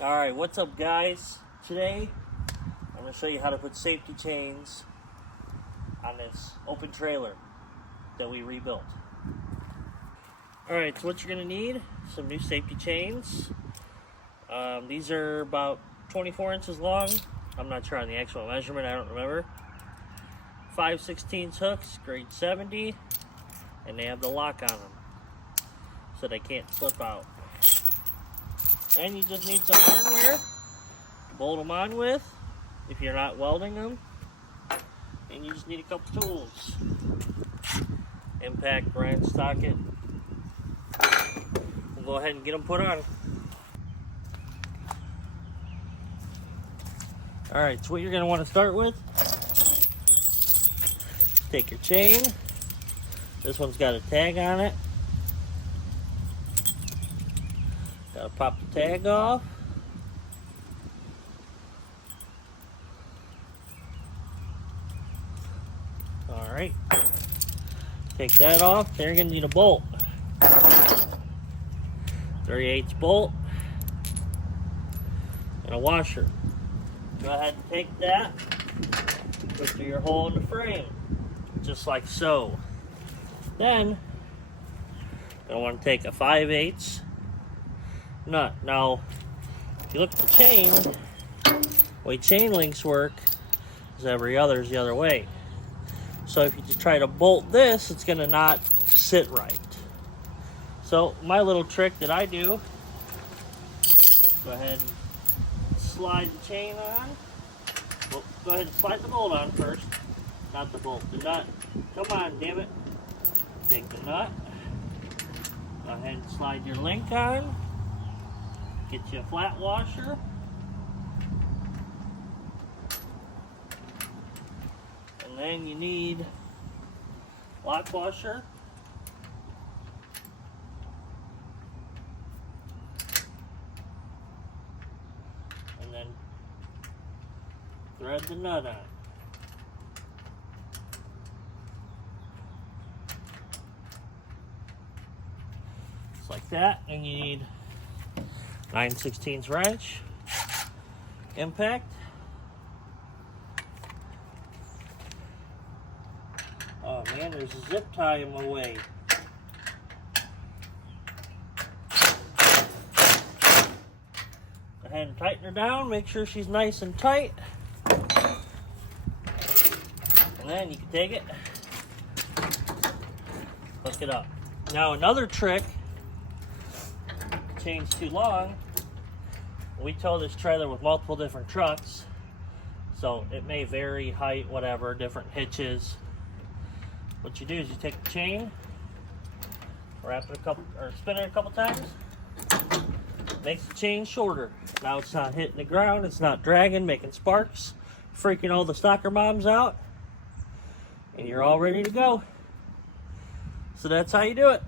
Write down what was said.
Alright, what's up guys? Today, I'm going to show you how to put safety chains on this open trailer that we rebuilt. Alright, so what you're going to need, some new safety chains. These are about 24 inches long. I'm not sure on the actual measurement, I don't remember. 5/16 hooks, grade 70, and they have the lock on them, so they can't slip out. And you just need some hardware to bolt them on with if you're not welding them. And you just need a couple tools. Impact, wrench, socket. We'll go ahead and get them put on. Alright, so what you're going to want to start with, take your chain. This one's got a tag on it. Gotta pop the tag off. Alright. Take that off. Then you're gonna need a bolt. 3/8 bolt. And a washer. Go ahead and take that. Put through your hole in the frame. Just like so. Then, you're gonna want to take a 5/8 nut. Now, if you look at the chain, the way chain links work is every other is the other way. So if you just try to bolt this, it's gonna not sit right. So my little trick that I do, go ahead and slide the chain on. Well, go ahead and slide the bolt on first, not the bolt, the nut. Come on, damn it. Take the nut. Go ahead and slide your link on. Get you a flat washer. And then you need lock washer. And then thread the nut on. Just like that. And you need 9/16 wrench, impact. Oh man, there's a zip tie in my way. Go ahead and tighten her down, make sure she's nice and tight. And then you can take it, hook it up. Now another trick, chain's too long. We tow this trailer with multiple different trucks, so it may vary height, whatever, different hitches. What you do is you take the chain, wrap it a couple, or spin it a couple times, makes the chain shorter. Now it's not hitting the ground, it's not dragging, making sparks, freaking all the stalker moms out, and you're all ready to go. So that's how you do it.